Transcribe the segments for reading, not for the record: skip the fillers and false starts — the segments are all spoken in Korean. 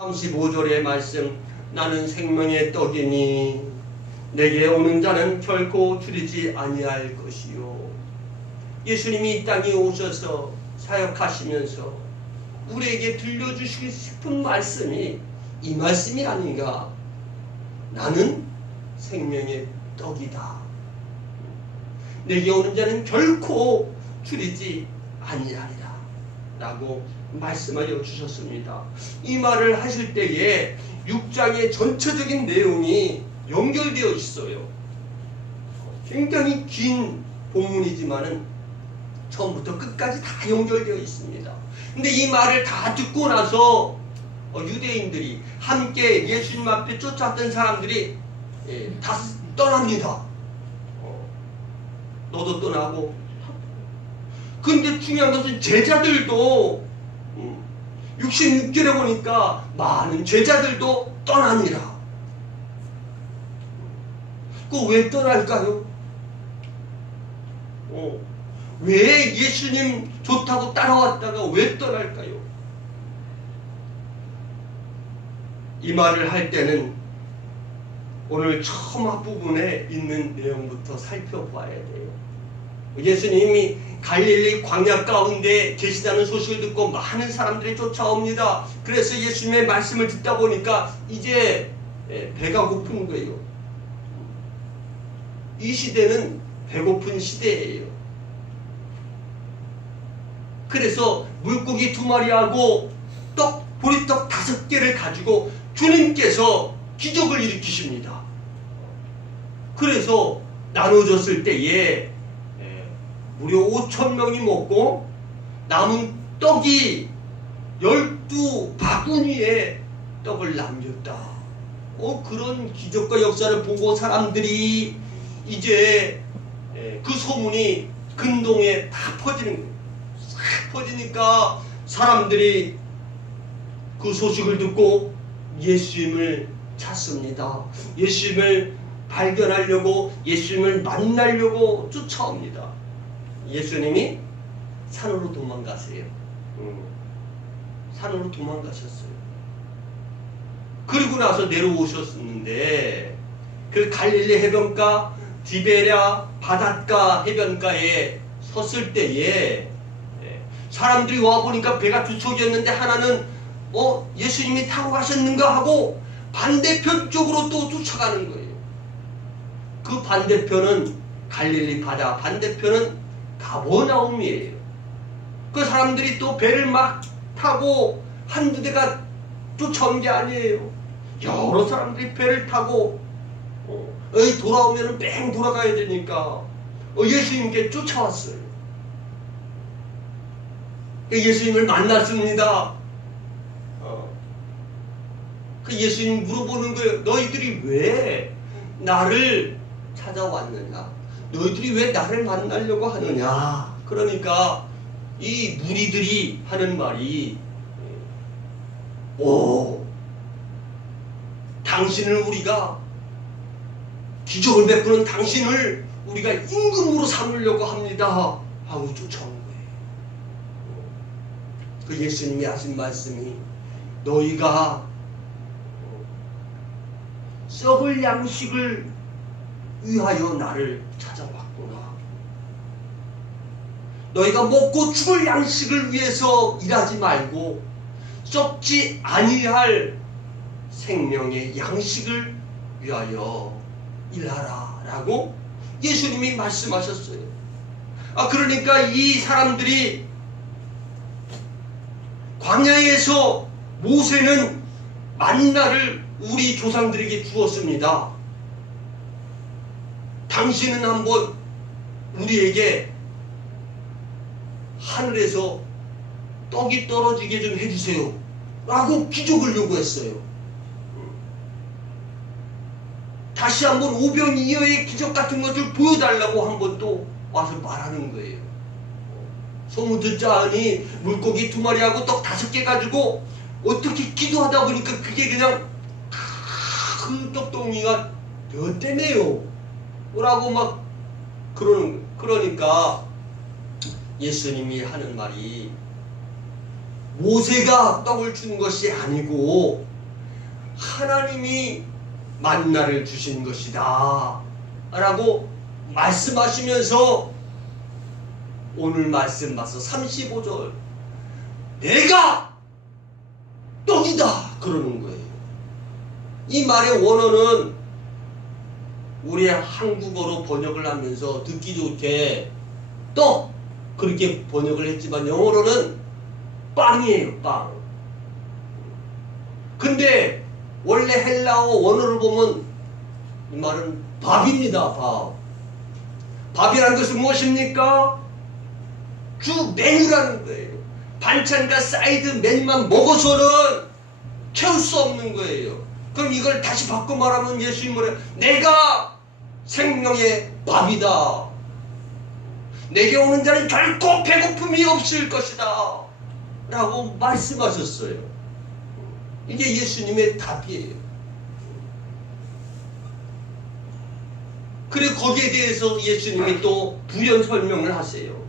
35절의 말씀, 나는 생명의 떡이니 내게 오는 자는 결코 줄이지 아니할 것이요. 예수님이 이 땅에 오셔서 사역하시면서 우리에게 들려주시고 싶은 말씀이 이 말씀이 아닌가. 나는 생명의 떡이다. 내게 오는 자는 결코 줄이지 아니하리라 라고 말씀하여 주셨습니다. 이 말을 하실 때에 6장의 전체적인 내용이 연결되어 있어요. 굉장히 긴 본문이지만은 처음부터 끝까지 다 연결되어 있습니다. 근데 이 말을 다 듣고 나서 유대인들이 함께 예수님 앞에 쫓아왔던 사람들이 다 떠납니다. 너도 떠나고. 근데 중요한 것은 제자들도 66절에 보니까 많은 제자들도 떠납니다. 그 왜 떠날까요? 왜 예수님 좋다고 따라왔다가 왜 떠날까요? 이 말을 할 때는 오늘 처음 앞부분에 있는 내용부터 살펴봐야 돼요. 예수님이 갈릴리 광야 가운데 계시다는 소식을 듣고 많은 사람들이 쫓아옵니다. 그래서 예수님의 말씀을 듣다 보니까 이제 배가 고픈 거예요. 이 시대는 배고픈 시대예요. 그래서 물고기 2마리하고 보리떡 5개를 가지고 주님께서 기적을 일으키십니다. 그래서 나눠줬을 때에 무려 5,000명이 먹고 남은 떡이 12바구니에 떡을 남겼다. 그런 기적과 역사를 보고 사람들이 이제 그 소문이 근동에 다 퍼지는 거예요. 싹 퍼지니까 사람들이 그 소식을 듣고 예수님을 찾습니다. 예수님을 발견하려고, 예수님을 만나려고 쫓아옵니다. 예수님이 산으로 도망가세요. 산으로 도망가셨어요. 그리고 나서 내려오셨는데 그 갈릴리 해변가 디베랴 바닷가 해변가에 섰을 때에 사람들이 와보니까 배가 2척이었는데 하나는 예수님이 타고 가셨는가 하고 반대편 쪽으로 또 쫓아가는 거예요. 그 반대편은 갈릴리 바다, 반대편은 가버나움이에요. 그 사람들이 또 배를 막 타고 한두 대가 쫓아온 게 아니에요. 여러 사람들이 배를 타고 돌아오면 뺑 돌아가야 되니까 예수님께 쫓아왔어요. 예수님을 만났습니다. 그 예수님 물어보는 거예요. 너희들이 왜 나를 찾아왔느냐? 너희들이 왜 나를 만나려고 하느냐? 그러니까 이 무리들이 하는 말이 당신을 우리가 기적을 베푸는 당신을 우리가 임금으로 삼으려고 합니다 하고 쫓아온 거예요. 그 예수님이 하신 말씀이 너희가 썩을 양식을 위하여 나를 찾아왔구나. 너희가 먹고 죽을 양식을 위해서 일하지 말고 썩지 아니할 생명의 양식을 위하여 일하라 라고 예수님이 말씀하셨어요. 그러니까 이 사람들이 광야에서 모세는 만나를 우리 조상들에게 주었습니다. 당신은 한번 우리에게 하늘에서 떡이 떨어지게 좀 해주세요 라고 기적을 요구했어요. 다시 한번 오병이어의 기적 같은 것을 보여달라고 한번 또 와서 말하는 거예요. 소문 듣자 하니 물고기 2마리하고 떡 5개 가지고 어떻게 기도하다 보니까 그게 그냥 큰 떡덩이가 되었대네요 라고 막 그러니까 예수님이 하는 말이 모세가 떡을 준 것이 아니고 하나님이 만나를 주신 것이다 라고 말씀하시면서 오늘 말씀 봐서 35절 내가 떡이다 그러는 거예요. 이 말의 원어는 우리 한국어로 번역을 하면서 듣기 좋게 떡 그렇게 번역을 했지만 영어로는 빵이에요. 빵. 근데 원래 헬라어 원어를 보면 이 말은 밥입니다. 밥. 밥이라는 것은 무엇입니까? 주 메뉴라는 거예요. 반찬과 사이드 메뉴만 먹어서는 채울 수 없는 거예요. 그럼 이걸 다시 바꿔 말하면 예수님 뭐래요? 내가 생명의 밥이다. 내게 오는 자는 결코 배고픔이 없을 것이다 라고 말씀하셨어요. 이게 예수님의 답이에요. 그리고 거기에 대해서 예수님이 또 부연 설명을 하세요.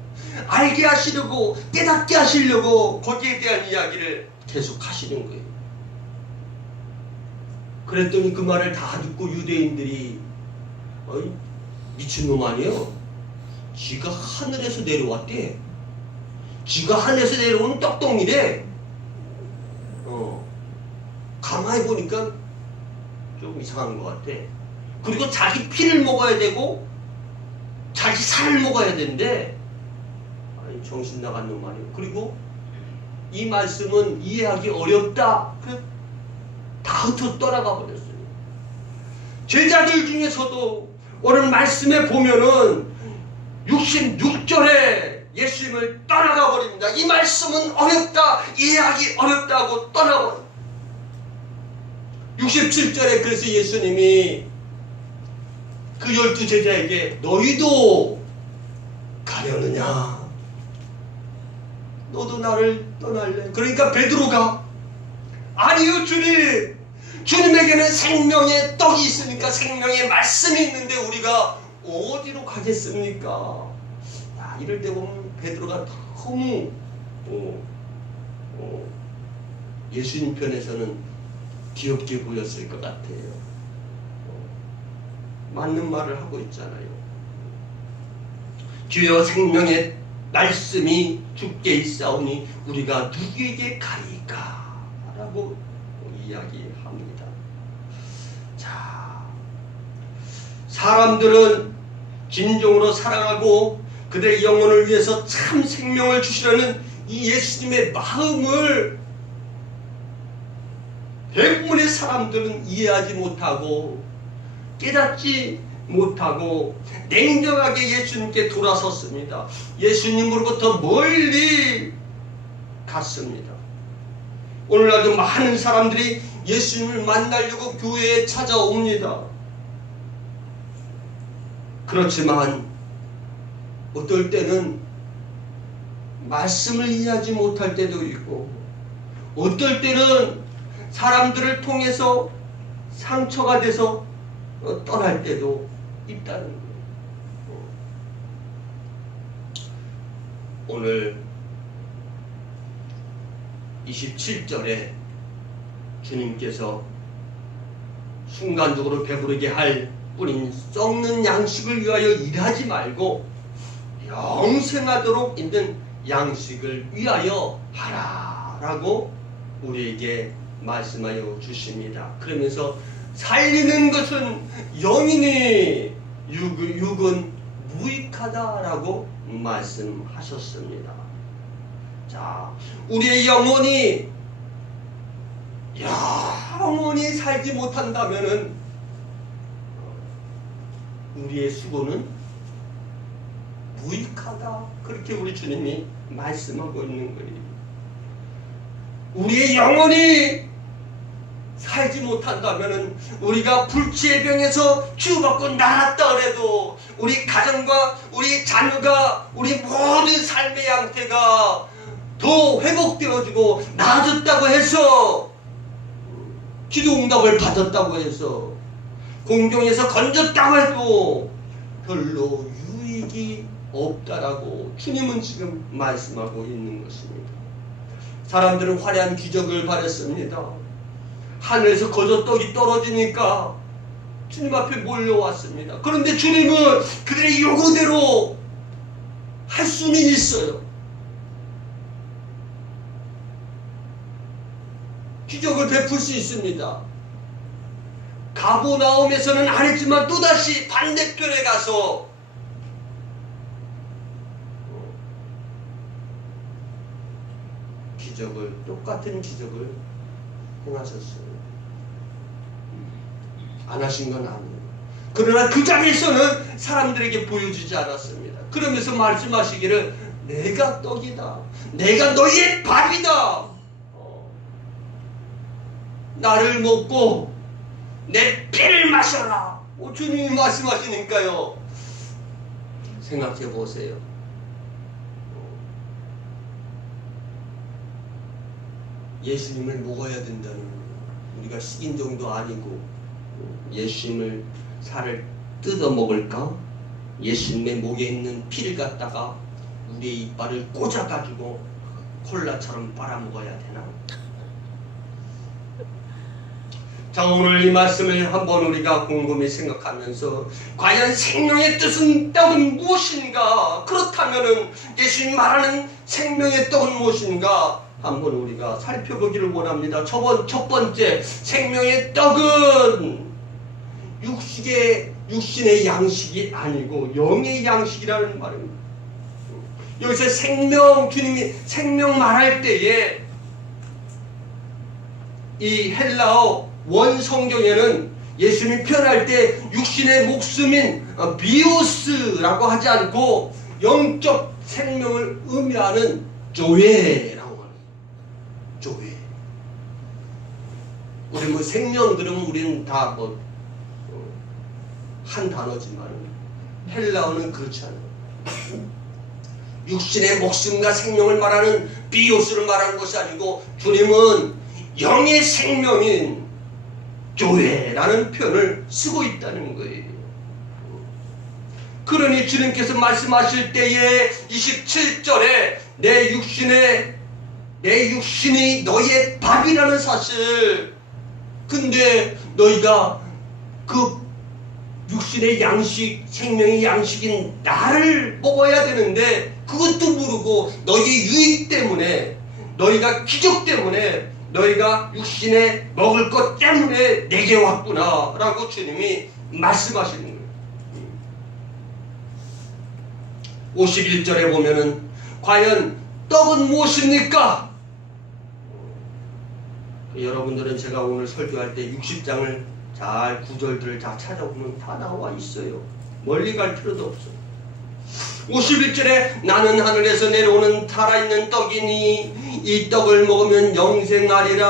알게 하시려고 깨닫게 하시려고 거기에 대한 이야기를 계속 하시는 거예요. 그랬더니 그 말을 다 듣고 유대인들이 미친놈 아니에요? 지가 하늘에서 내려왔대. 지가 하늘에서 내려오는 떡덩이래. 가만히 보니까 좀 이상한 것 같아. 그리고 자기 피를 먹어야 되고 자기 살을 먹어야 되는데 정신 나간 놈 말이에요. 그리고 이 말씀은 이해하기 어렵다. 다 흩어 떠나가 버렸어요. 제자들 중에서도 오늘 말씀에 보면은 66절에 예수님을 떠나가 버립니다. 이 말씀은 어렵다, 이해하기 어렵다고 떠나버립니다. 67절에 그래서 예수님이 그 12 제자에게 너희도 가려느냐? 너도 나를 떠날래? 그러니까 베드로가 아니요 주님, 주님에게는 생명의 떡이 있으니까 생명의 말씀이 있는데 우리가 어디로 가겠습니까? 야, 이럴 때 보면 베드로가 너무 예수님 편에서는 귀엽게 보였을 것 같아요. 맞는 말을 하고 있잖아요. 주여 생명의 말씀이 주께 있사오니 우리가 누구에게 가리까? 라고 이야기합니다. 자, 사람들은 진정으로 사랑하고 그들의 영혼을 위해서 참 생명을 주시려는 이 예수님의 마음을 대부분의 사람들은 이해하지 못하고 깨닫지 못하고 냉정하게 예수님께 돌아섰습니다. 예수님으로부터 멀리 갔습니다. 오늘날도 많은 사람들이 예수님을 만나려고 교회에 찾아옵니다. 그렇지만 어떨 때는 말씀을 이해하지 못할 때도 있고 어떨 때는 사람들을 통해서 상처가 돼서 떠날 때도 있다는 거예요. 오늘 27절에 주님께서 순간적으로 배부르게 할 뿐인 썩는 양식을 위하여 일하지 말고 영생하도록 있는 양식을 위하여 하라 라고 우리에게 말씀하여 주십니다. 그러면서 살리는 것은 영이니 육은 무익하다라고 말씀하셨습니다. 자, 우리의 영혼이 살지 못한다면은 우리의 수고는 무익하다. 그렇게 우리 주님이 말씀하고 있는 거예요. 우리의 영혼이 살지 못한다면은 우리가 불치의 병에서 치유받고 나았다 그래도 우리 가정과 우리 자녀가 우리 모든 삶의 양태가 더 회복되어지고 나아졌다고 해서 기도 응답을 받았다고 해서 공경에서 건졌다고 해도 별로 유익이 없다라고 주님은 지금 말씀하고 있는 것입니다. 사람들은 화려한 기적을 바랬습니다. 하늘에서 거저 떡이 떨어지니까 주님 앞에 몰려왔습니다. 그런데 주님은 그들의 요구대로 할 수는 있어요. 기적을 베풀 수 있습니다. 가보나움에서는 안 했지만 또다시 반대편에 가서 똑같은 기적을 행하셨어요. 안 하신 건 아니에요. 그러나 그 자리에서는 사람들에게 보여주지 않았습니다. 그러면서 말씀하시기를 내가 떡이다. 내가 너희의 밥이다. 나를 먹고 내 피를 마셔라. 주님이 말씀하시니까요. 생각해 보세요. 예수님을 먹어야 된다는 거예요. 우리가 식인종도 아니고 예수님을 살을 뜯어 먹을까? 예수님의 목에 있는 피를 갖다가 우리의 이빨을 꽂아가지고 콜라처럼 빨아먹어야 되나? 자, 오늘 이 말씀을 한번 우리가 곰곰이 생각하면서 과연 생명의 뜻은 떡은 무엇인가? 그렇다면은 예수님 말하는 생명의 떡은 무엇인가? 한번 우리가 살펴보기를 원합니다. 첫 번째, 생명의 떡은 육신의 양식이 아니고 영의 양식이라는 말입니다. 여기서 주님이 생명 말할 때에 이 헬라어 원 성경에는 예수님이 표현할 때 육신의 목숨인 비오스라고 하지 않고 영적 생명을 의미하는 조회라고 합니다. 조회. 우리 뭐 생명 그러면 우리는 다 한 단어지만 헬라어는 그렇지 않아요. 육신의 목숨과 생명을 말하는 비오스를 말하는 것이 아니고 주님은 영의 생명인 교회라는 표현을 쓰고 있다는 거예요. 그러니 주님께서 말씀하실 때에 27절에 내 육신이 너희의 밥이라는 사실. 근데 너희가 그 육신의 양식, 생명의 양식인 나를 먹어야 되는데 그것도 모르고 너희의 유익 때문에, 너희가 기적 때문에, 너희가 육신에 먹을 것 때문에 내게 왔구나 라고 주님이 말씀하시는 거예요. 51절에 보면은 과연 떡은 무엇입니까? 여러분들은 제가 오늘 설교할 때 60장을 잘 구절들을 다 찾아보면 다 나와 있어요. 멀리 갈 필요도 없어요. 51절에 나는 하늘에서 내려오는 살아있는 떡이니 이 떡을 먹으면 영생하리라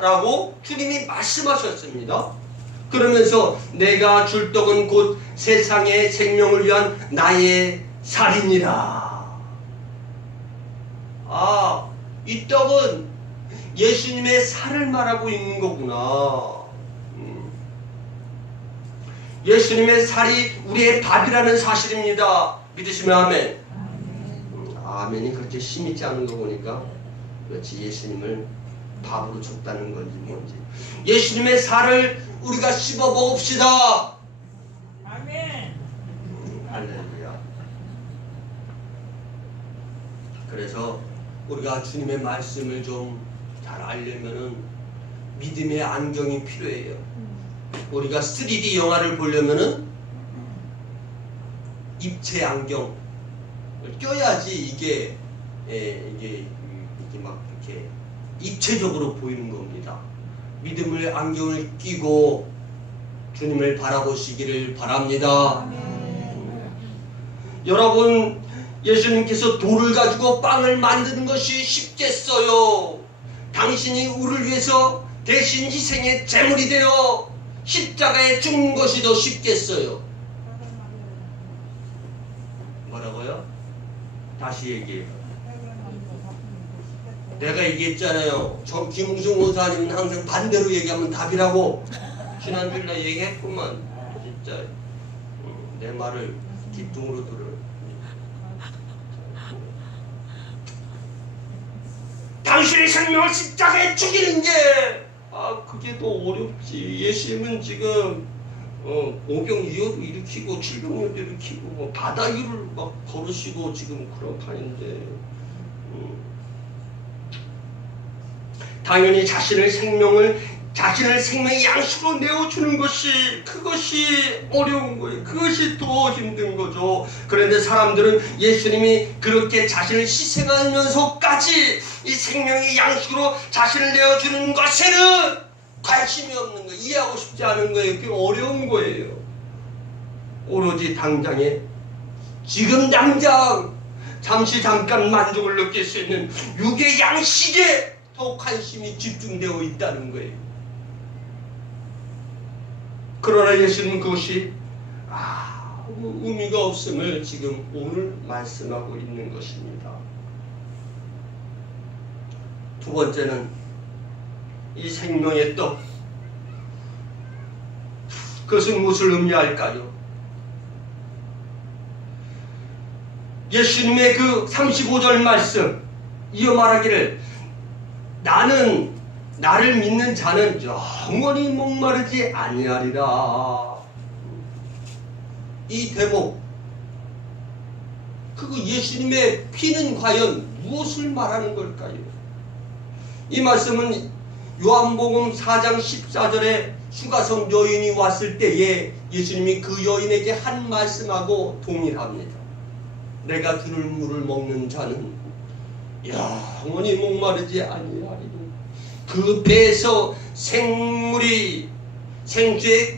라고 주님이 말씀하셨습니다. 그러면서 내가 줄 떡은 곧 세상의 생명을 위한 나의 살이니라. 이 떡은 예수님의 살을 말하고 있는 거구나. 예수님의 살이 우리의 밥이라는 사실입니다. 믿으시면 아멘. 아멘이 그렇게 심있지 않은 거 보니까 그렇지 예수님을 밥으로 줬다는 건지 뭔지. 예수님의 살을 우리가 씹어 먹읍시다. 아멘. 할렐루야. 그래서 우리가 주님의 말씀을 좀 잘 알려면은 믿음의 안경이 필요해요. 우리가 3D 영화를 보려면은 입체 안경을 껴야지 이게 막 이렇게 입체적으로 보이는 겁니다. 믿음의 안경을 끼고 주님을 바라보시기를 바랍니다. 여러분, 예수님께서 돌을 가지고 빵을 만드는 것이 쉽겠어요? 당신이 우리를 위해서 대신 희생의 제물이 되어 십자가에 죽는 것이 더 쉽겠어요? 뭐라고요? 다시 얘기해요. 내가 얘기했잖아요. 저 김웅중 원사님은 항상 반대로 얘기하면 답이라고. 지난주에 나 얘기했구만. 진짜 내 말을 뒷등으로 들어요. 당신의 생명을 십자가에 죽이는 게 그게 더 어렵지. 예수님은 지금 오병이어도 일으키고 질병도 일으키고 바다 위를 막 걸으시고 지금 그런 판인데 당연히 자신의 생명의 양식으로 내어주는 그것이 어려운 거예요. 그것이 더 힘든 거죠. 그런데 사람들은 예수님이 그렇게 자신을 희생하면서까지 이 생명의 양식으로 자신을 내어주는 것에는 관심이 없는 거예요. 이해하고 싶지 않은 거예요. 그게 어려운 거예요. 오로지 당장에 지금 당장 잠깐 만족을 느낄 수 있는 육의 양식에 더 관심이 집중되어 있다는 거예요. 그러나 예수님은 그것이 의미가 없음을 지금 오늘 말씀하고 있는 것입니다. 두 번째는 이 생명의 떡, 그것은 무엇을 의미할까요? 예수님의 그 35절 말씀 이어 말하기를 나를 믿는 자는 영원히 목마르지 아니하리라. 이 대목, 그거 예수님의 피는 과연 무엇을 말하는 걸까요? 이 말씀은 요한복음 4장 14절에 수가성 여인이 왔을 때에 예수님이 그 여인에게 한 말씀하고 동일합니다. 내가 들을 물을 먹는 자는 영원히 목마르지 아니하리니 그 배에서 생수의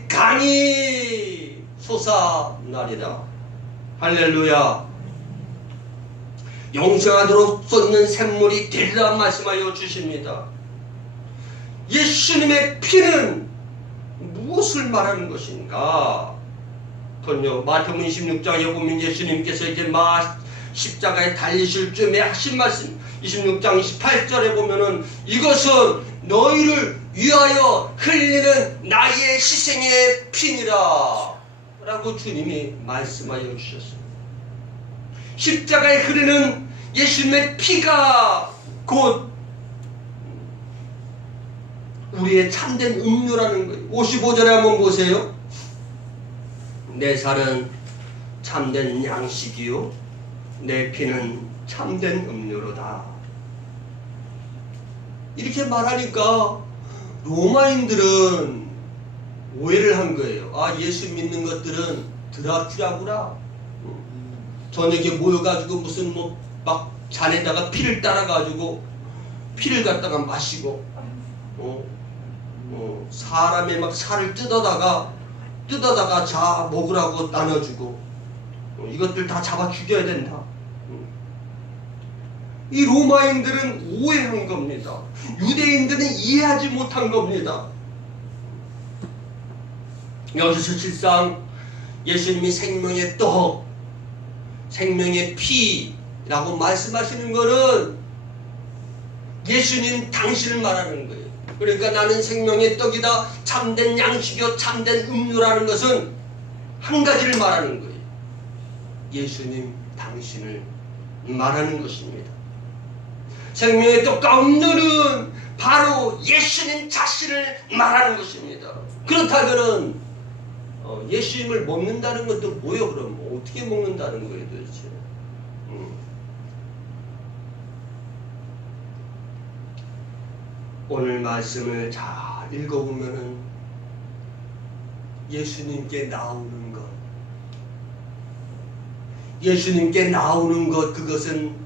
강이 솟아나리라. 할렐루야. 영생하도록 쏟는 샘물이 되리라 말씀하여 주십니다. 예수님의 피는 무엇을 말하는 것인가? 그건요, 마태복음 26장에 보면 예수님께서 이제 십자가에 달리실 쯤에 하신 말씀 26장 28절에 보면은 이것은 너희를 위하여 흘리는 나의 희생의 피니라 라고 주님이 말씀하여 주셨습니다. 십자가에 흐르는 예수님의 피가 곧 우리의 참된 음료라는 거예요. 55절에 한번 보세요. 내 살은 참된 양식이요 내 피는 참된 음료로다. 이렇게 말하니까 로마인들은 오해를 한 거예요. 예수 믿는 것들은 드라큘라구나. 저녁에 모여가지고 무슨 막 잔에다가 피를 따라가지고 피를 갖다가 마시고 사람의 막 살을 뜯어다가 자 먹으라고 나눠주고 이것들 다 잡아 죽여야 된다. 이 로마인들은 오해한 겁니다. 유대인들은 이해하지 못한 겁니다. 여기서 실상 예수님이 생명의 떡, 생명의 피라고 말씀하시는 것은 예수님 당신을 말하는 거예요. 그러니까 나는 생명의 떡이다, 참된 양식이요 참된 음료라는 것은 한 가지를 말하는 거예요. 예수님 당신을 말하는 것입니다. 생명의 떡과 음료는 바로 예수님 자신을 말하는 것입니다. 그렇다면 예수님을 먹는다는 것도 뭐예요? 그럼 어떻게 먹는다는 거예요 도대체? 오늘 말씀을 잘 읽어보면은 예수님께 나오는 것, 그것은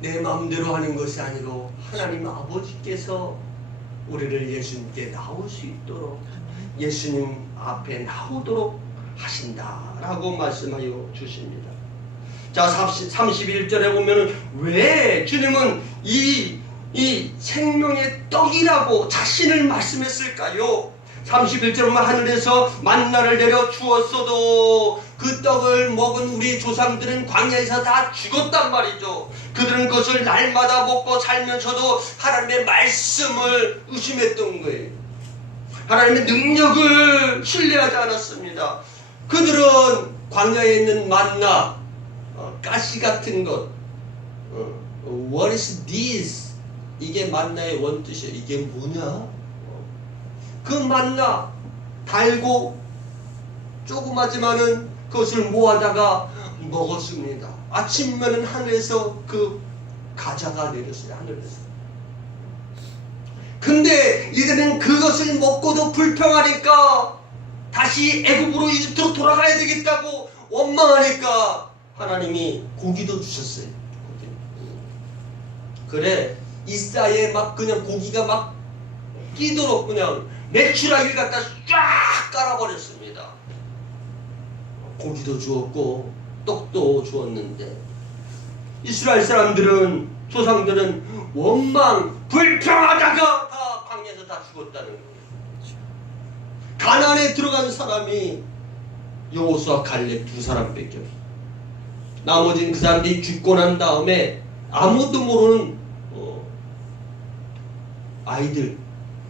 내 마음대로 하는 것이 아니고 하나님 아버지께서 우리를 예수님께 나올 수 있도록 예수님 앞에 나오도록 하신다라고 말씀하여 주십니다. 자, 31절에 보면은 왜 주님은 이 생명의 떡이라고 자신을 말씀했을까요? 31절만 하늘에서 만나를 내려 주었어도 그 떡을 먹은 우리 조상들은 광야에서 다 죽었단 말이죠. 그들은 그것을 날마다 먹고 살면서도 하나님의 말씀을 의심했던 거예요. 하나님의 능력을 신뢰하지 않았습니다. 그들은 광야에 있는 만나, 가시 같은 것, what is this? 이게 만나의 원뜻이에요. 이게 뭐냐? 그 만나 달고 조그마지만은 그것을 모아다가 먹었습니다. 아침면은 하늘에서 그 가자가 내렸어요. 하늘에서. 근데 이들은 그것을 먹고도 불평하니까 다시 애굽으로 이집트로 돌아가야 되겠다고 원망하니까 하나님이 고기도 주셨어요. 그래 이사에 막 그냥 고기가 막 끼도록 그냥 메추라기를 갖다 쫙 깔아버렸습니다. 고기도 주었고 떡도 주었는데 이스라엘 사람들은 조상들은 원망 불평하다가 다 광야에서 다 죽었다는 거예요. 가나안에 들어간 사람이 여호수아 갈렙 두 사람밖에 없어요. 나머지는 그 사람들이 죽고 난 다음에 아무도 모르는 아이들,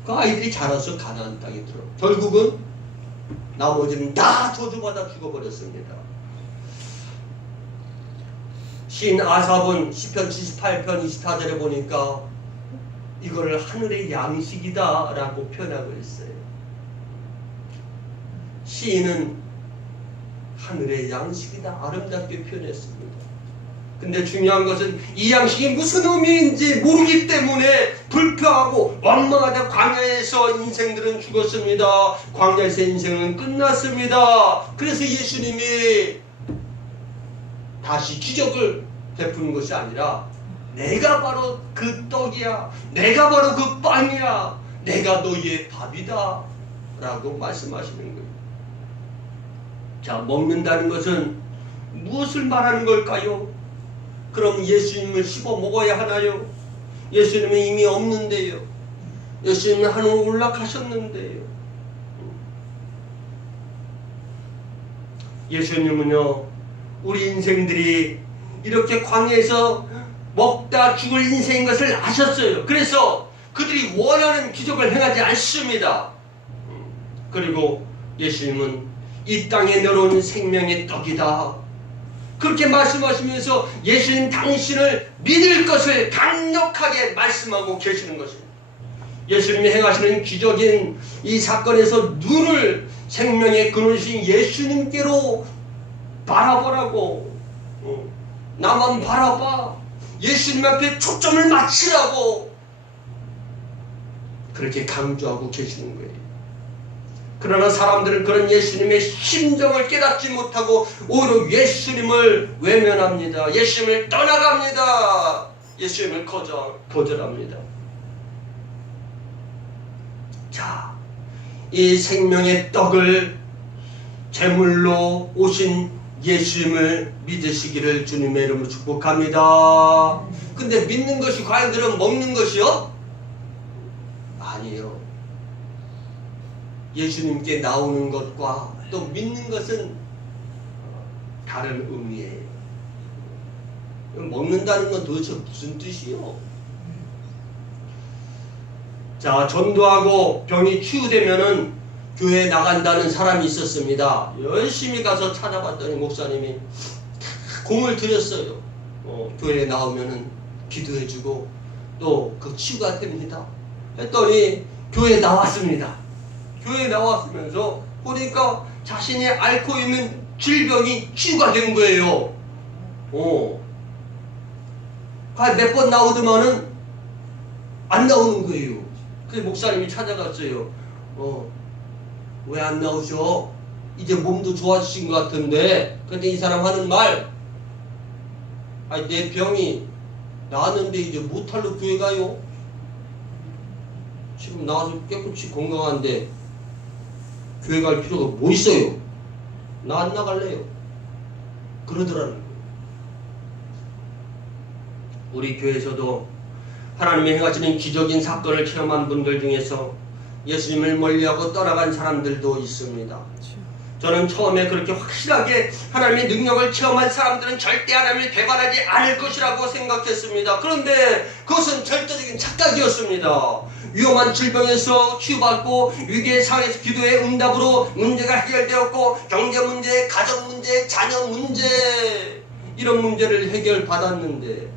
그 아이들이 자라서 가나안 땅에 들어. 결국은 나머지는 다 저주받아 죽어버렸습니다. 시인 아삽은 시편 78편 24절에 보니까 이거를 하늘의 양식이다 라고 표현하고 있어요. 시인은 하늘의 양식이다 아름답게 표현했습니다. 근데 중요한 것은 이 양식이 무슨 의미인지 모르기 때문에 불평하고 원망하다 광야에서 인생들은 죽었습니다. 광야에서 인생은 끝났습니다. 그래서 예수님이 다시 기적을 베푸는 것이 아니라 내가 바로 그 떡이야, 내가 바로 그 빵이야, 내가 너희의 밥이다 라고 말씀하시는 거예요. 자, 먹는다는 것은 무엇을 말하는 걸까요? 그럼 예수님을 씹어 먹어야 하나요? 예수님은 이미 없는데요. 예수님은 하늘로 올라가셨는데요. 예수님은요, 우리 인생들이 이렇게 광야에서 먹다 죽을 인생인 것을 아셨어요. 그래서 그들이 원하는 기적을 행하지 않습니다. 그리고 예수님은 이 땅에 내려오는 생명의 떡이다. 그렇게 말씀하시면서 예수님 당신을 믿을 것을 강력하게 말씀하고 계시는 것입니다. 예수님이 행하시는 기적인 이 사건에서 눈을 생명의 근원이신 예수님께로 바라보라고, 나만 바라봐, 예수님 앞에 초점을 맞추라고 그렇게 강조하고 계시는 거예요. 그러나 사람들은 그런 예수님의 심정을 깨닫지 못하고 오히려 예수님을 외면합니다. 예수님을 떠나갑니다. 예수님을 거절합니다. 자, 이 생명의 떡을 제물로 오신 예수님을 믿으시기를 주님의 이름으로 축복합니다. 근데 믿는 것이 과연 그럼 먹는 것이요? 아니에요. 예수님께 나오는 것과 또 믿는 것은 다른 의미예요. 먹는다는 건 도대체 무슨 뜻이요? 자, 전도하고 병이 치유되면은 교회에 나간다는 사람이 있었습니다. 열심히 가서 찾아봤더니 목사님이 공을 들였어요. 교회에 나오면은 기도해주고 또 그 치유가 됩니다. 했더니 교회에 나왔습니다. 교회에 나왔으면서 보니까 자신이 앓고 있는 질병이 치유가 된 거예요. 몇 번 나오더만은 안 나오는 거예요. 그래서 목사님이 찾아갔어요. 왜 안 나오셔? 이제 몸도 좋아지신 것 같은데. 근데 이 사람 하는 말, 아니 내 병이 나았는데 이제 못할로 교회 가요? 지금 나와서 깨끗이 건강한데 교회 갈 필요가 뭐 있어요? 나 안 나갈래요. 그러더라는 거예요. 우리 교회에서도 하나님이 행하시는 기적인 사건을 체험한 분들 중에서 예수님을 멀리하고 떠나간 사람들도 있습니다. 저는 처음에 그렇게 확실하게 하나님의 능력을 체험한 사람들은 절대 하나님을 배반하지 않을 것이라고 생각했습니다. 그런데 그것은 절대적인 착각이었습니다. 위험한 질병에서 치유받고 위기의 상황에서 기도의 응답으로 문제가 해결되었고 경제 문제, 가정 문제, 자녀 문제 이런 문제를 해결받았는데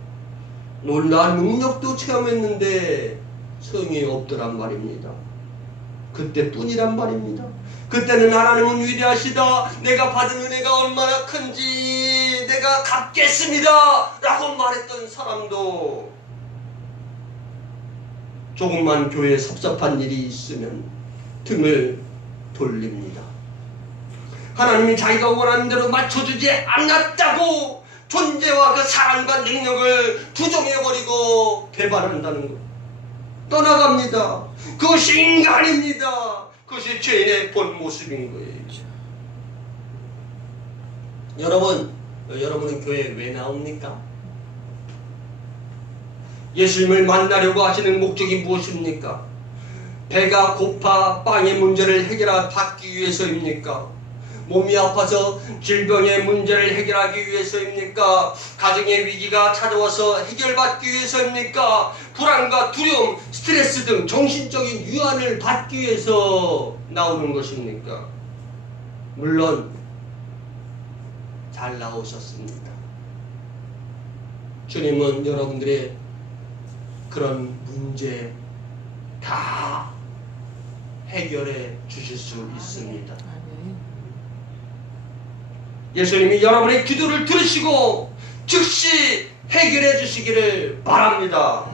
놀라운 능력도 체험했는데 성이 없더란 말입니다. 그때뿐이란 말입니다. 그때는 하나님은 위대하시다, 내가 받은 은혜가 얼마나 큰지 내가 갚겠습니다 라고 말했던 사람도 조금만 교회에 섭섭한 일이 있으면 등을 돌립니다. 하나님이 자기가 원하는 대로 맞춰주지 않았다고 존재와 그 사랑과 능력을 부정해버리고 배반한다는 것, 떠나갑니다. 그것이 인간입니다. 그것이 죄인의 본 모습인 거예요. 여러분은 교회에 왜 나옵니까? 예수님을 만나려고 하시는 목적이 무엇입니까? 배가 고파 빵의 문제를 해결받기 위해서입니까? 몸이 아파서 질병의 문제를 해결하기 위해서입니까? 가정의 위기가 찾아와서 해결받기 위해서입니까? 불안과 두려움, 스트레스 등 정신적인 유한을 받기 위해서 나오는 것입니까? 물론 잘 나오셨습니다. 주님은 여러분들의 그런 문제 다 해결해 주실 수 있습니다. 예수님이 여러분의 기도를 들으시고 즉시 해결해 주시기를 바랍니다.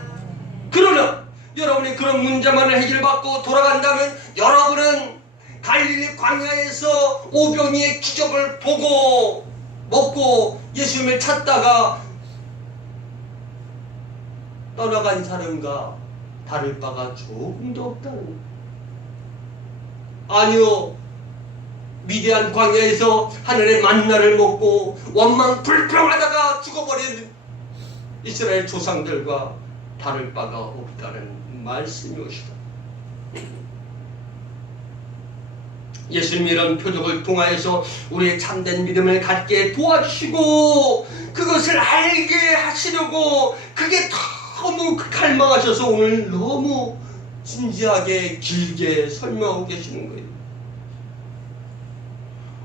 그러나 여러분이 그런 문제만을 해결받고 돌아간다면 여러분은 갈릴리 광야에서 오병이의 기적을 보고 먹고 예수님을 찾다가 떠나간 사람과 다를 바가 조금도 없다는 거예요. 아니요, 위대한 광야에서 하늘의 만나를 먹고 원망 불평하다가 죽어버린 이스라엘 조상들과 다를 바가 없다는 말씀이오시다. 예수님이 이런 표적을 통하여서 우리의 참된 믿음을 갖게 도와주시고 그것을 알게 하시려고 그게 너무 갈망하셔서 오늘 너무 진지하게 길게 설명하고 계시는 거예요.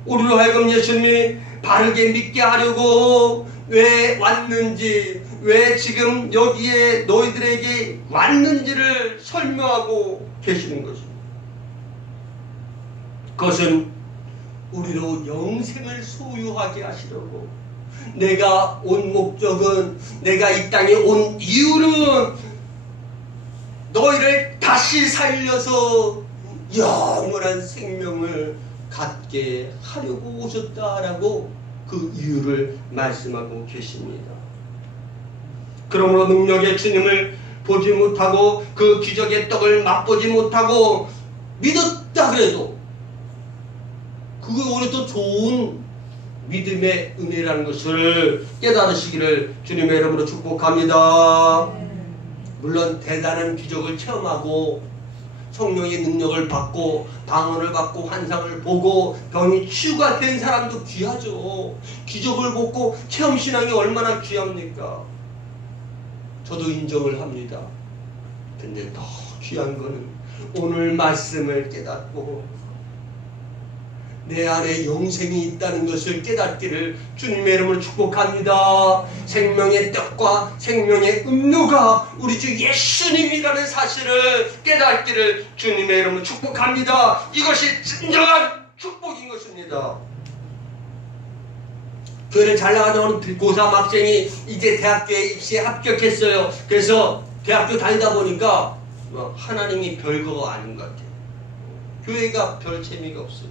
우리로 하여금 예수님이 바르게 믿게 하려고 왜 왔는지, 왜 지금 여기에 너희들에게 왔는지를 설명하고 계시는 것입니다. 그것은 우리로 영생을 소유하게 하시려고, 내가 온 목적은, 내가 이 땅에 온 이유는 너희를 다시 살려서 영원한 생명을 갖게 하려고 오셨다라고 그 이유를 말씀하고 계십니다. 그러므로 능력의 주님을 보지 못하고 그 기적의 떡을 맛보지 못하고 믿었다 그래도 그거 오히려 더 좋은 믿음의 은혜라는 것을 깨달으시기를 주님의 이름으로 축복합니다. 물론 대단한 기적을 체험하고 성령의 능력을 받고 방언을 받고 환상을 보고 병이 치유가 된 사람도 귀하죠. 기적을 보고 체험신앙이 얼마나 귀합니까? 저도 인정을 합니다. 근데 더 귀한 거는 오늘 말씀을 깨닫고 내 안에 영생이 있다는 것을 깨닫기를 주님의 이름으로 축복합니다. 생명의 떡과 생명의 음료가 우리 주 예수님이라는 사실을 깨닫기를 주님의 이름으로 축복합니다. 이것이 진정한 축복인 것입니다. 교회를 잘 나가는 고3 학생이 이제 대학교에 입시에 합격했어요. 그래서 대학교 다니다 보니까 하나님이 별거 아닌 것 같아요. 교회가 별 재미가 없어요.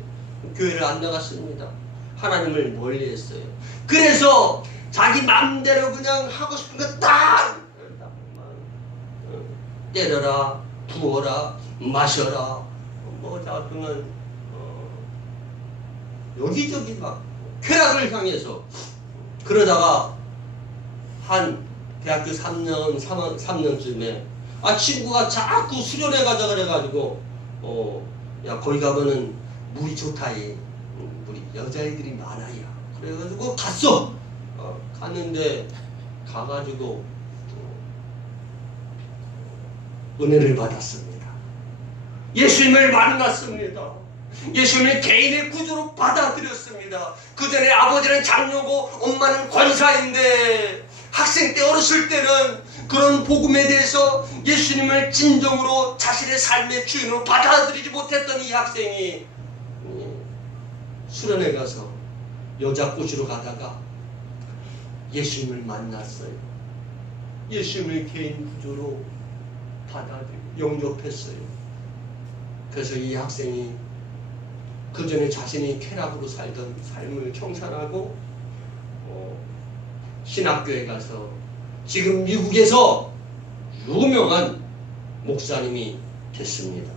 교회를 안 나갔습니다. 하나님을 멀리했어요. 그래서 자기 마음대로 그냥 하고 싶은 거 다 때려라, 부어라, 마셔라, 뭐 자꾸는 여기저기 막 쾌락을 향해서 그러다가 한 대학교 3년쯤에 친구가 자꾸 수련회 가자 그래가지고 야 거기 가면은 물이 좋다. 물이 여자애들이 많아요. 그래가지고 갔어. 갔는데 가가지고 은혜를 받았습니다. 예수님을 만났습니다. 예수님을 개인의 구주로 받아들였습니다. 그 전에 아버지는 장로고 엄마는 권사인데 학생 때 어렸을 때는 그런 복음에 대해서 예수님을 진정으로 자신의 삶의 주인으로 받아들이지 못했던 이 학생이 수련회 가서 여자 꼬시러 가다가 예수님을 만났어요. 예수님을 개인 구조로 받아들이고 영접했어요. 그래서 이 학생이 그 전에 자신이 쾌락으로 살던 삶을 청산하고 신학교에 가서 지금 미국에서 유명한 목사님이 됐습니다.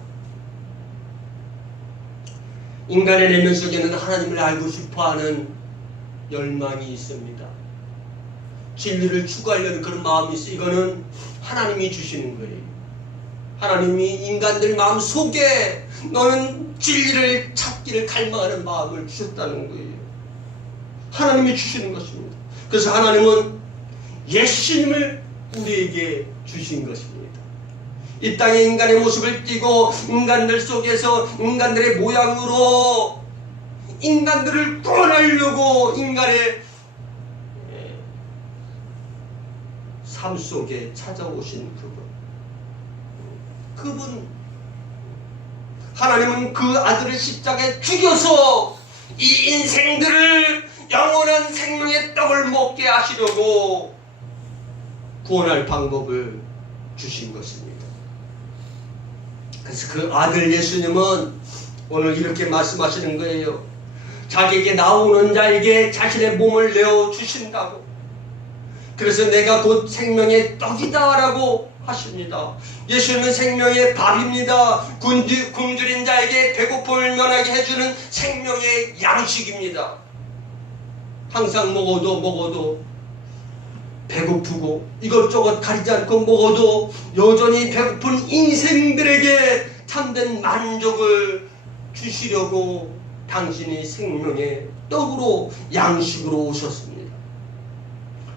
인간의 내면 속에는 하나님을 알고 싶어하는 열망이 있습니다. 진리를 추구하려는 그런 마음이 있어요. 이거는 하나님이 주시는 거예요. 하나님이 인간들 마음 속에 너는 진리를 찾기를 갈망하는 마음을 주셨다는 거예요. 하나님이 주시는 것입니다. 그래서 하나님은 예수님을 우리에게 주신 것입니다. 이 땅에 인간의 모습을 띠고 인간들 속에서 인간들의 모양으로 인간들을 구원하려고 인간의 삶 속에 찾아오신 그분 하나님은 그 아들을 십자가에 죽여서 이 인생들을 영원한 생명의 떡을 먹게 하시려고 구원할 방법을 주신 것입니다. 그래서 그 아들 예수님은 오늘 이렇게 말씀하시는 거예요. 자기에게 나오는 자에게 자신의 몸을 내어 주신다고. 그래서 내가 곧 생명의 떡이다 라고 하십니다. 예수님은 생명의 밥입니다. 굶주린 자에게 배고픔을 면하게 해주는 생명의 양식입니다. 항상 먹어도 배고프고 이것저것 가리지 않고 먹어도 여전히 배고픈 인생들에게 참된 만족을 주시려고 당신이 생명의 떡으로 양식으로 오셨습니다.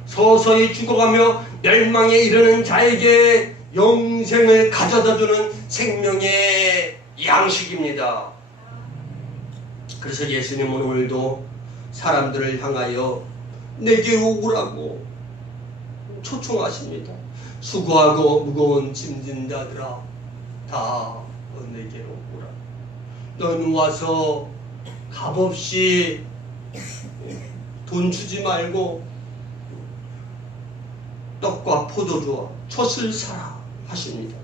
서서히 죽어가며 멸망에 이르는 자에게 영생을 가져다주는 생명의 양식입니다. 그래서 예수님은 오늘도 사람들을 향하여 내게 오라고 초청하십니다. 수고하고 무거운 짐진 자들아 다 내게로 오라. 너는 와서 값없이 돈 주지 말고 떡과 포도주와 젖을 사라 하십니다.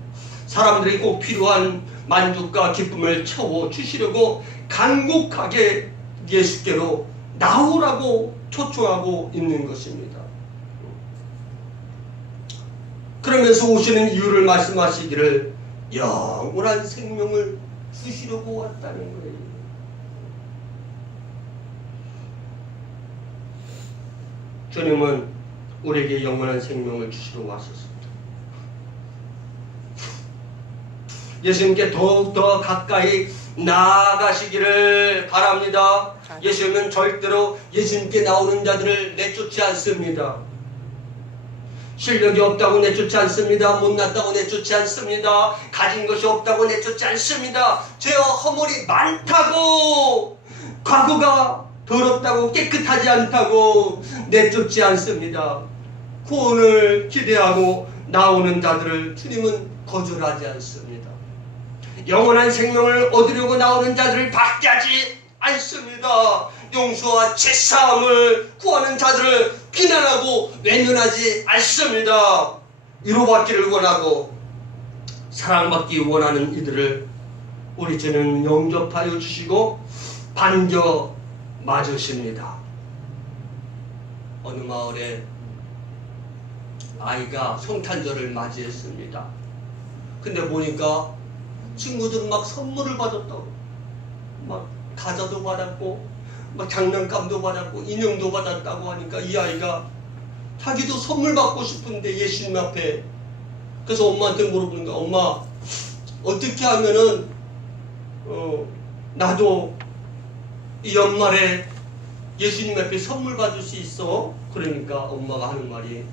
사람들이 꼭 필요한 만족과 기쁨을 채워주시려고 간곡하게 예수께로 나오라고 초청하고 있는 것입니다. 그러면서 오시는 이유를 말씀하시기를 영원한 생명을 주시려고 왔다는 거예요. 주님은 우리에게 영원한 생명을 주시러 왔었습니다. 예수님께 더욱더 가까이 나아가시기를 바랍니다. 예수님은 절대로 예수님께 나오는 자들을 내쫓지 않습니다. 실력이 없다고 내쫓지 않습니다. 못났다고 내쫓지 않습니다. 가진 것이 없다고 내쫓지 않습니다. 죄와 허물이 많다고, 과거가 더럽다고, 깨끗하지 않다고 내쫓지 않습니다. 구원을 기대하고 나오는 자들을 주님은 거절하지 않습니다. 영원한 생명을 얻으려고 나오는 자들을 박해하지 않습니다. 용서와 제사함을 구하는 자들을 비난하고 외면하지 않습니다. 위로받기를 원하고 사랑받기 원하는 이들을 우리 주님은 영접하여 주시고 반겨 맞으십니다. 어느 마을에 아이가 성탄절을 맞이했습니다. 근데 보니까 친구들은 막 선물을 받았다고, 막 과자도 받았고 막 장난감도 받았고 인형도 받았다고 하니까 이 아이가 자기도 선물 받고 싶은데 예수님 앞에, 그래서 엄마한테 물어보는 거야. 엄마, 어떻게 하면은 나도 이 연말에 예수님 앞에 선물 받을 수 있어? 그러니까 엄마가 하는 말이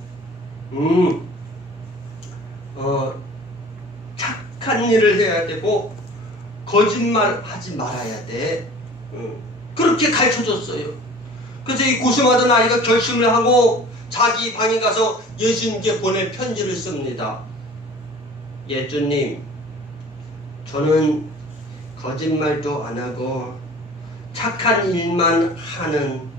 착한 일을 해야 되고 거짓말 하지 말아야 돼. 그렇게 가르쳐줬어요. 그래서 이 고생하던 아이가 결심을 하고 자기 방에 가서 예수님께 보낼 편지를 씁니다. 예수님, 저는 거짓말도 안 하고 착한 일만 하는,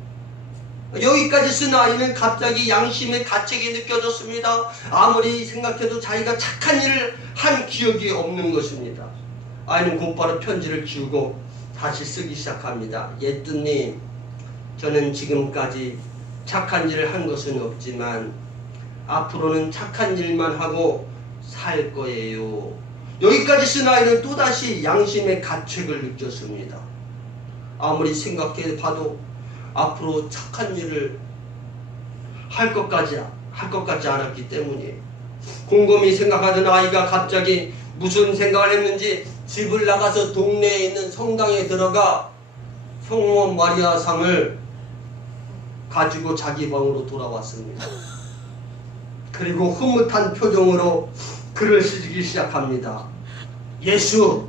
여기까지 쓴 아이는 갑자기 양심의 가책이 느껴졌습니다. 아무리 생각해도 자기가 착한 일을 한 기억이 없는 것입니다. 아이는 곧바로 편지를 지우고 다시 쓰기 시작합니다. 예수님, 저는 지금까지 착한 일을 한 것은 없지만 앞으로는 착한 일만 하고 살 거예요. 여기까지 쓴 아이는 또다시 양심의 가책을 느꼈습니다. 아무리 생각해 봐도 앞으로 착한 일을 할 것 같지 않았기 때문이에요. 곰곰이 생각하던 아이가 갑자기 무슨 생각을 했는지 집을 나가서 동네에 있는 성당에 들어가 성모 마리아 상을 가지고 자기 방으로 돌아왔습니다. 그리고 흐뭇한 표정으로 글을 쓰기 시작합니다. 예수,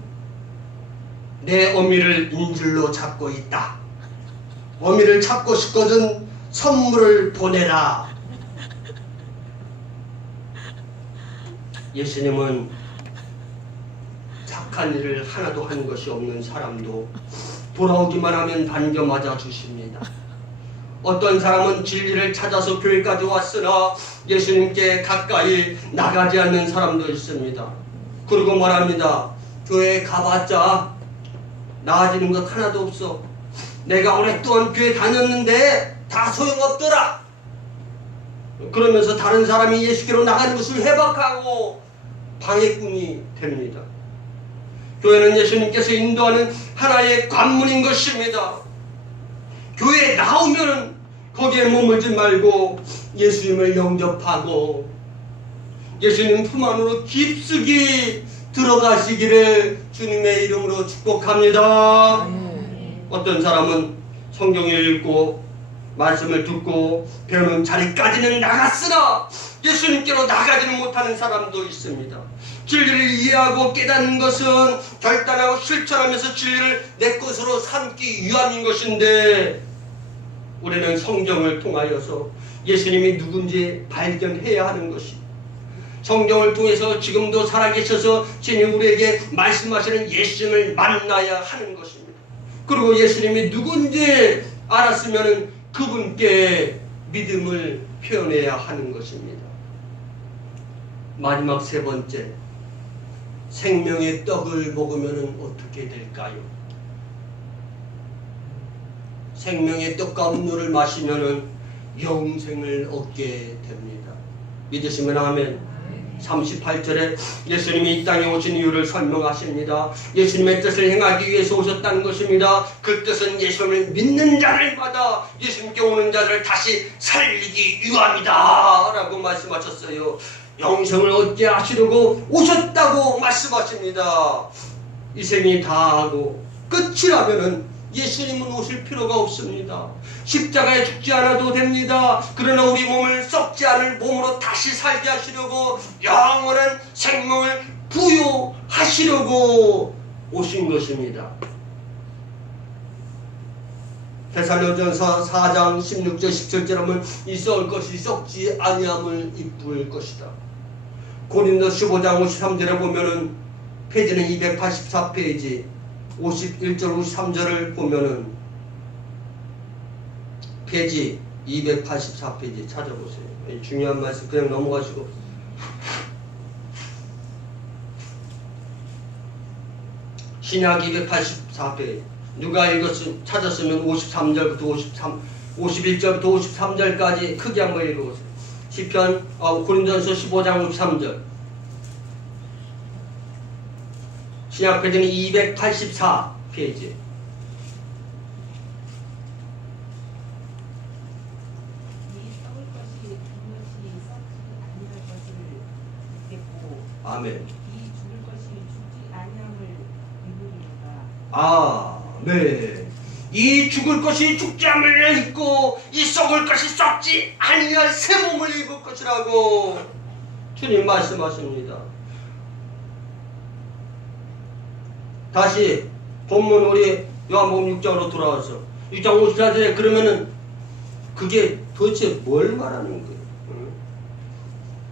내 어미를 인질로 잡고 있다. 어미를 찾고 싶거든 선물을 보내라. 예수님은 착한 일을 하나도 한 것이 없는 사람도 돌아오기만 하면 반겨 맞아 주십니다. 어떤 사람은 진리를 찾아서 교회까지 왔으나 예수님께 가까이 나가지 않는 사람도 있습니다. 그리고 말합니다. 교회에 가봤자 나아지는 것 하나도 없어. 내가 오랫동안 교회 다녔는데 다 소용없더라. 그러면서 다른 사람이 예수께로 나가는 것을 회박하고 방해꾼이 됩니다. 교회는 예수님께서 인도하는 하나의 관문인 것입니다. 교회에 나오면 거기에 머물지 말고 예수님을 영접하고 예수님 품 안으로 깊숙이 들어가시기를 주님의 이름으로 축복합니다. 어떤 사람은 성경을 읽고 말씀을 듣고 배우는 자리까지는 나갔으나 예수님께로 나가지는 못하는 사람도 있습니다. 진리를 이해하고 깨닫는 것은 결단하고 실천하면서 진리를 내 것으로 삼기 위함인 것인데 우리는 성경을 통하여서 예수님이 누군지 발견해야 하는 것입니다. 성경을 통해서 지금도 살아계셔서 진히 우리에게 말씀하시는 예수님을 만나야 하는 것입니다. 그리고 예수님이 누군지 알았으면 그분께 믿음을 표현해야 하는 것입니다. 마지막 세 번째, 생명의 떡을 먹으면 어떻게 될까요? 생명의 떡과 음료를 마시면 영생을 얻게 됩니다. 믿으시면 아멘. 38절에 예수님이 이 땅에 오신 이유를 설명하십니다. 예수님의 뜻을 행하기 위해서 오셨다는 것입니다. 그 뜻은 예수님을 믿는 자를 받아 예수님께 오는 자를 다시 살리기 위함이다 라고 말씀하셨어요. 영생을 얻게 하시려고 오셨다고 말씀하십니다. 이 생이 다하고 끝이라면은 예수님은 오실 필요가 없습니다. 십자가에 죽지 않아도 됩니다. 그러나 우리 몸을 썩지 않을 몸으로 다시 살게 하시려고 영원한 생명을 부여하시려고 오신 것입니다. 데살로니가전서 4장 16절 17절 하면 이 썩을 것이 썩지 아니함을 입을 것이다. 고린도서 15장 53절에 보면은 페이지는 284페이지 51절 53절을 보면은 페이지 284페이지 찾아보세요. 중요한 말씀 그냥 넘어가시고 신약 284페이지 누가 찾았으면 53절부터 51절부터 53절까지 크게 한번 읽어보세요. 시편 고린도전서 15장 53절 신약 페이지는 284페이지 아멘. 이 죽을 것이 죽지 아니함을 믿으리로다. 네. 이 죽을 것이 죽지 않을 입고 이 썩을 것이 썩지 아니할 새 몸을 입을 것이라고 주님 말씀하십니다. 다시 본문 우리 요한복음 6장으로 돌아와서 6장 54절에 그러면은 그게 도대체 뭘 말하는 거예요?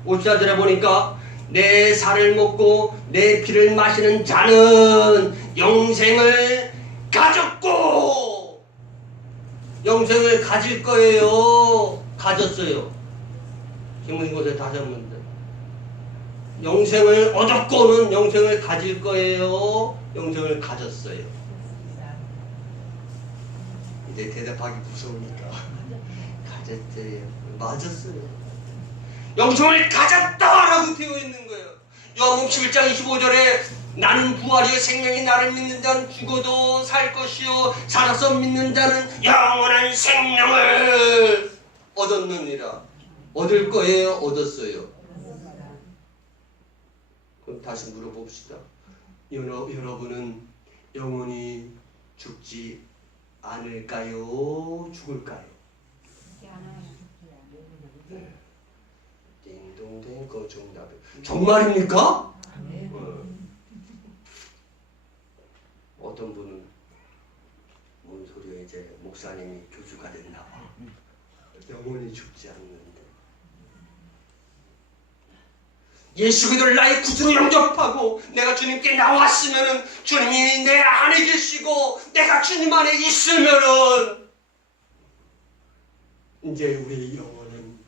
5절에 보니까 내 살을 먹고 내 피를 마시는 자는 영생을 가졌고, 영생을 가질 거예요, 가졌어요? 지금 이곳에 다시 한번 영생을 얻었고는 영생을 가질 거예요, 영생을 가졌어요? 이제 대답하기 무서우니까 가졌어요. 맞았어요. 영생을 가졌다라고 되어 있는 거예요. 요한복음 11장 25절에 나는 부활이요 생명이 나를 믿는 자는 죽어도 살 것이요 살아서 믿는 자는 영원한 생명을 얻었느니라. 얻을 거예요, 얻었어요? 그럼 다시 물어봅시다. 여러분은 영원히 죽지 않을까요? 죽을까요? 네. 띵동댕 그 정답이에요. 정말입니까? 어떤 분은 뭔 소리야, 이제 목사님이 교주가 됐나 봐. 영원히 죽지 않는데. 예수 그리스도를 나의 구주로 영접하고 내가 주님께 나왔으면은, 주님이 내 안에 계시고 내가 주님 안에 있으면은 이제 우리의 영혼은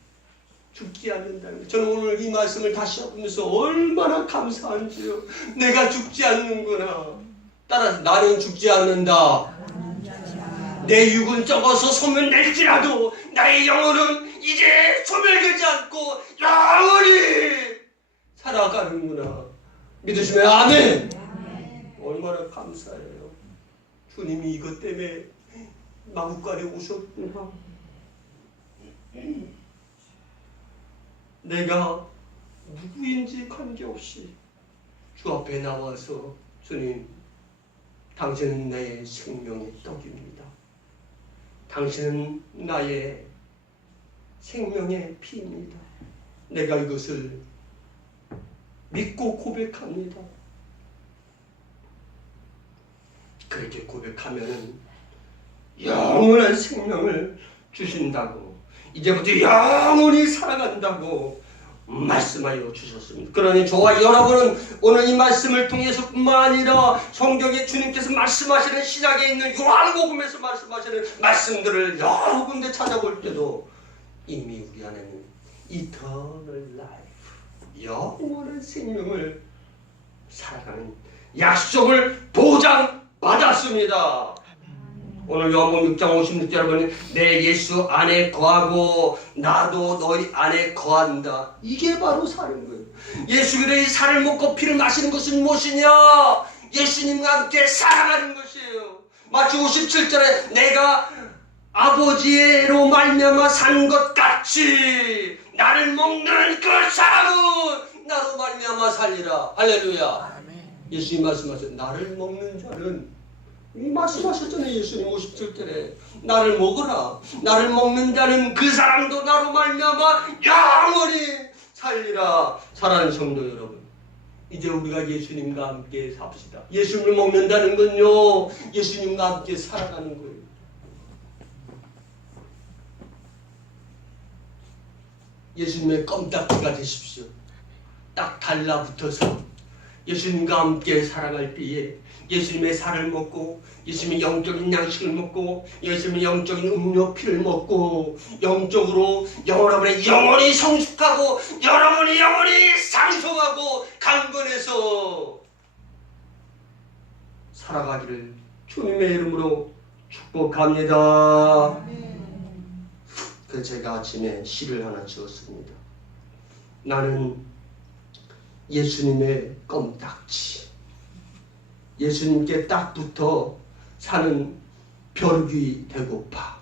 죽지 않는다는 거예요. 저는 오늘 이 말씀을 다시 하면서 얼마나 감사한지요. 내가 죽지 않는구나. 따라서 나는 죽지 않는다. 내 육은 적어서 소멸될지라도 나의 영혼은 이제 소멸되지 않고 영원히 살아가는구나. 믿으시면 아멘. 얼마나 감사해요. 주님이 이것 때문에 마구간에 오셨구나. 내가 누구인지 관계없이 주 앞에 나와서, 주님, 당신은 나의 생명의 떡입니다. 당신은 나의 생명의 피입니다. 내가 이것을 믿고 고백합니다. 그렇게 고백하면은 영원한 생명을 주신다고, 이제부터 영원히 살아간다고 말씀하여 주셨습니다. 그러니 저와 여러분은 오늘 이 말씀을 통해서뿐만 아니라 성경에 주님께서 말씀하시는 시작에 있는 요한복음에서 말씀하시는 말씀들을 여러 군데 찾아볼 때도 이미 우리 안에는 Eternal Life, 영원한 생명을 살아가는 약속을 보장받았습니다. 오늘 요한복음 6장 56절에 보니 내 예수 안에 거하고 나도 너희 안에 거한다. 이게 바로 사는 거예요. 예수 그리스도의 살을 먹고 피를 마시는 것은 무엇이냐? 예수님과 함께 살아가는 것이에요. 마치 57절에 내가 아버지로 말미암아 산 것 같이 나를 먹는 그 사람은 나로 말미암아 살리라. 할렐루야. 예수님 말씀하셨어요. 나를 먹는 자는, 말씀하셨잖아요. 예수님 57절에 나를 먹어라. 나를 먹는 자는 그 사람도 나로 말미암아 영원히 살리라. 사랑하는 성도 여러분, 이제 우리가 예수님과 함께 삽시다. 예수님을 먹는다는 건요, 예수님과 함께 살아가는 거예요. 예수님의 껌딱지가 되십시오. 딱 달라붙어서 예수님과 함께 살아갈 때에 예수님의 살을 먹고, 예수님의 영적인 양식을 먹고, 예수님의 영적인 음료 피를 먹고, 영적으로 여러분의 영혼이 성숙하고 여러분의 영혼이 상속하고 강건해서 살아가기를 주님의 이름으로 축복합니다. 그래서 제가 아침에 시를 하나 지었습니다. 나는 예수님의 껌딱지, 예수님께 딱 붙어 사는 벼룩이 되고파.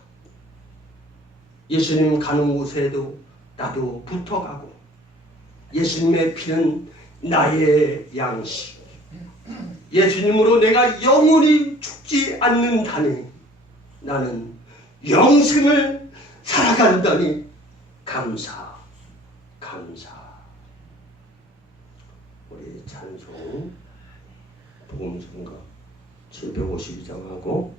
예수님 가는 곳에도 나도 붙어가고, 예수님의 피는 나의 양식, 예수님으로 내가 영원히 죽지 않는다니, 나는 영생을 살아간다니 감사. 우리 찬송 복음성가 752장하고